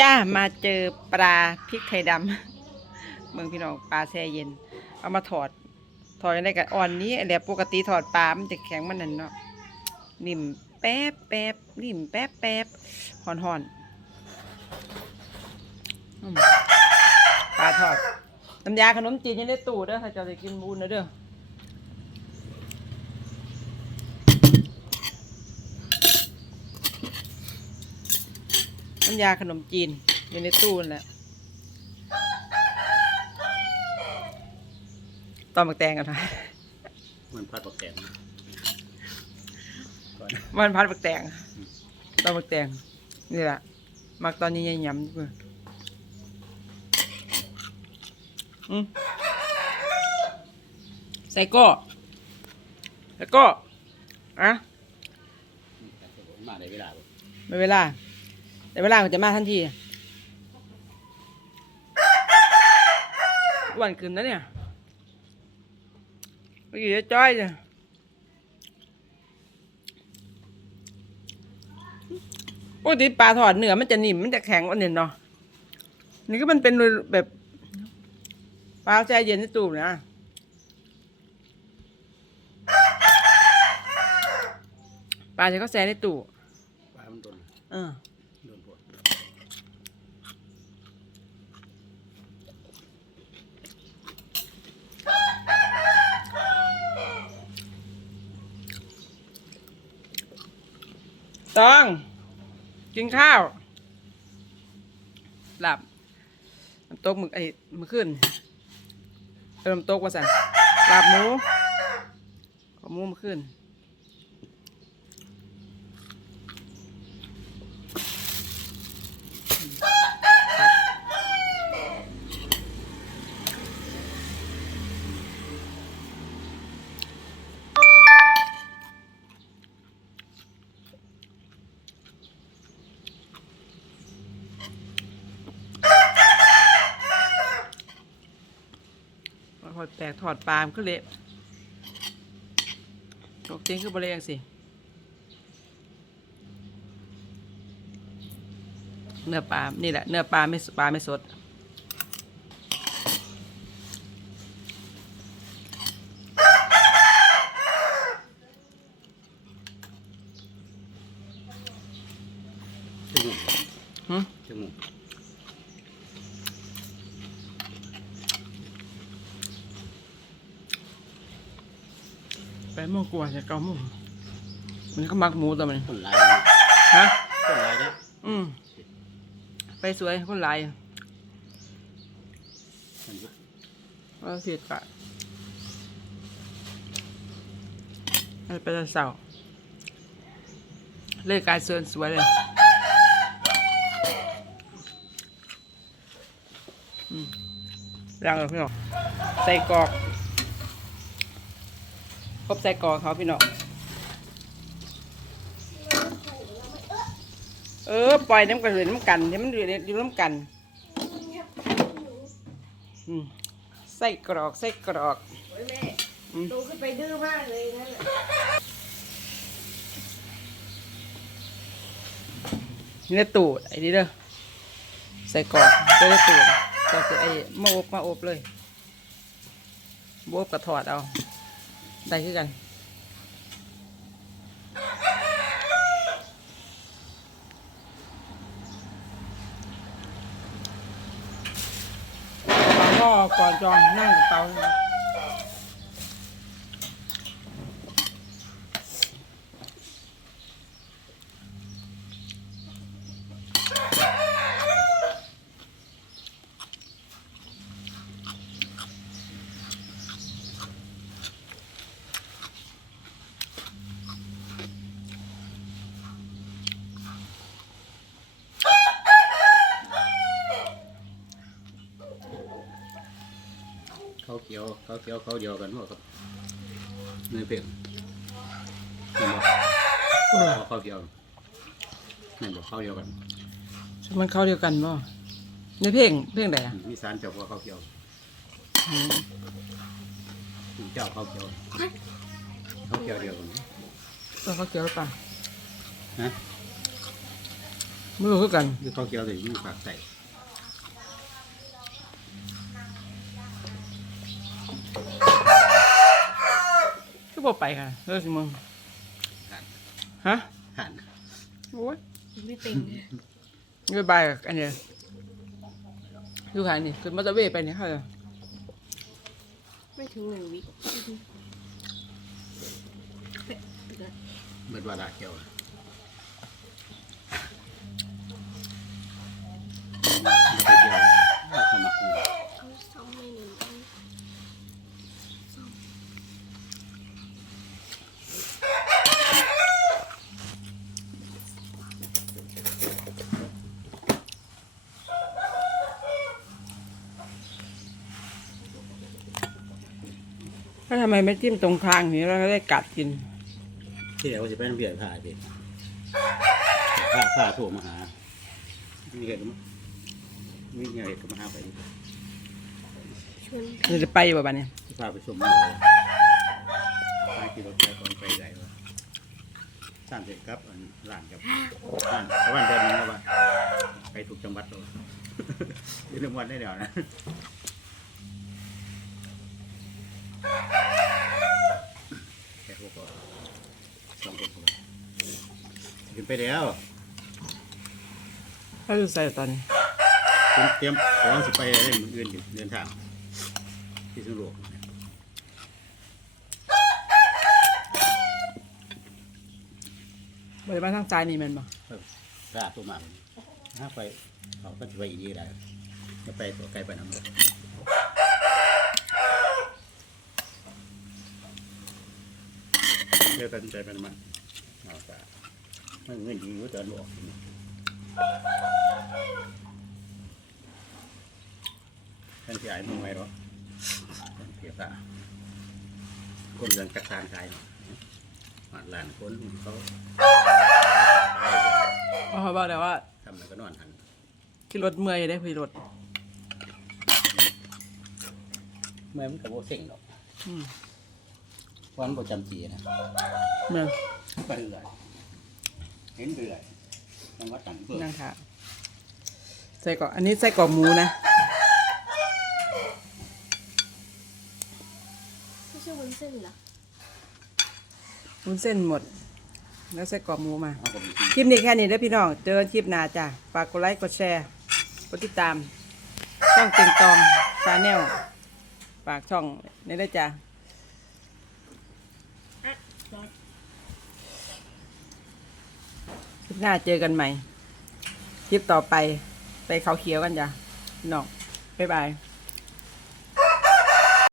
จ้ามาเจอปลาพริกไทยดำเมืองพี่น้องปลาแช่เย็น เอามาถอด ถอดได้กับอ่อนนี้แหละปกติถอดปลา มันจะแข็งมันนั่นเนาะนิ่มแป๊บแป๊บนิ่มแป๊บแป๊บห่อนห่อนปลาทอดน้ำยาขนมจีนยังได้ตู้เด้อถ้าเจะจะกินบุญนะเด้อ น้ำยาขนมจีน อยู่ในตู้นั่นแหละตอนบักแตงกันนะมันพัดปักแกงก่อนมันพัดบักแตงตอนบักแตงนี่แหละมักตอนนี้ยังยำอยู่อืมใส่ก็ใส่ก็อะมาได้เวลาบ่ไม่เวลา แต่เวลามันจะมาทันทีอ้วันขึ้นนะเนี่ยเมื่อกี้จะจ้อยเนี่ยปกติปลาถอดเนื้อมันจะนิ่มมันจะแข็งกว่าเนี่ยเนาะนี่ก็มันเป็นแบบปลาแช่เย็นในตู้นะปลาที่เขาแช่ในตู้ปลามันโดนเออ โดนปวด ตอง กินข้าว หลับน้ำตกหมึกไอ้มื่อคืนเออน้ำตกว่าสันหลับหมูขอมูมื่อคืนถอ ดแตกถอดปลามก็เละตกเตียงคือบริเวณสิเนื้อปลา นี่แหละ เนื้อปลาไม่ปลาไม่สด จมูก หึ จมูก ไปหมูกลัวจะเกาหมูมันก็มักหมูตัวมันคนหลายฮะคนหลายเนี่ยอืมไปสวยคนหลายมันอยู่ว่าเสียดกะไปไปแต่เสาร์เลยกายเซินสวยเลยอืมย่างเลยพี่น้องใส่กรอก ครบใส่กรอกเขาพี่น้องเออปล่อยน้ำกันเลยน้ำกันที่มันอยู่ในอยู่น้ำกันอืมใส่กรอกใส่กรอกโอ้ยแม่ดูขึ้นไปดื้อมากเลยนั่นน่ะนี่ในตูดไอ้นี่เด้อใส่กรอกใส่ในตูดใส่คือไอ้มาอบมาอบเลยบอบกับถอดเอา ใส่ขึ้นกันปลาล่อก่อนจองนั่งกับเตาเลยนะเขาเขียวเขาเขียวเขาเดียวกันหมดครับเนื้อเพ่งเห็นบ่เขาเขาเขียวนั่นบ่เขาเดียวกันมันเข้าเดียวกันบ่ในเพลงเพลงไหนอะมีสารเจ้าพ่อเขาเขียวเจ้าเขาเขียวเขาเขียวเดียวกันตัวเขาเกี่ยวหรือเปล่าฮะไม่รู้คือกันคือข้าวเกี๊ยวเลยมีฝากใส่ บอกไปค่ะเลิกสิมึงหั่นฮะหั่นโอ้ยไม่เป็นไม่บายกับอันเนี้ยดูค่ะนี่คือมาตะเวยไปเนี่ยค่ะไม่ถึงหนึ่งวิเบิดว่าละเกี๊ยวนะมาไปเกี๊ยวเอาสมัครนี่ เขาซ้อมไม่หนึ่งอัน ถ้าทำไมไม่จิ้มตรงคางนี้เราก็ได้กัดกิน ที่เดี๋ยวว่าจะไปน้ำเพียร์ผ่าไปผ่าผ่าโทรมาหา มีเหตุมั้ยมีเหตุก็มาหาไปชวนเราจะไปอยู่แบบนี้พาไปชมเลยพาขี่รถไปก่อนไปไหนวะสร้างเสร็จครับอันหลานกับบ้านชาวบ้านเดินนึงแล้วว่าไปถูกจังหวัดเลยยี่จังวัดได้เดี๋ยวนะแค่พวกก็สองคนพอขึ้ นไปแล้วถ้าดูใส่ตอนนี้คุณเตรียมของสิไปเล่นมืออื่นอยู่เดินทางที่สุโลกบริบาลทางซ้ายนี่แมันบ่กล้าตัวมาถ้าไปเขาก็จะไปอีกทีได้จะไปตัวไกลไปน้ำเลยเดี๋ยวตัดสินใจไปน้ำมันเอาแต่ ไม่เงินดีก็จะหลอกท่านที่อายมึงไว้หรอเพียบตาคนเรื่องจักรานขายเนาะหลานคนเขาเพราะเขาบอกแต่ว่าทำแล้วก็นอนหันขี่รถเมื่อยได้พี่รถเมื่อมันกับโบเซ็งดอกอืมวันประจำจีนะเมื่อยไปเรื่อย เห็นเรื่อยจังหวัดต่างเพื่อนั่งค่ะใส่กรอกอันนี้ใส่กรอกหมูนะ ไม่ใช่วุ้นเส้นเหรอ วุ้นเส้นหมด แล้วใส่กรอกหมูมาเอาก็มีคลิปนี้แค่นี้เด้อพี่น้อง เจอกันคลิปหน้าจ้ะ ฝากกดไลค์ กดแชร์ กดติดตาม ช่องเต็งตองชาแนล ฝากช่องนี้ด้วยจ้ะ อะรอ คลิป หน้าเจอกันใหม่คลิปต่อไปไปเขาเขียวกันจ้ะน้องบ๊ายบาย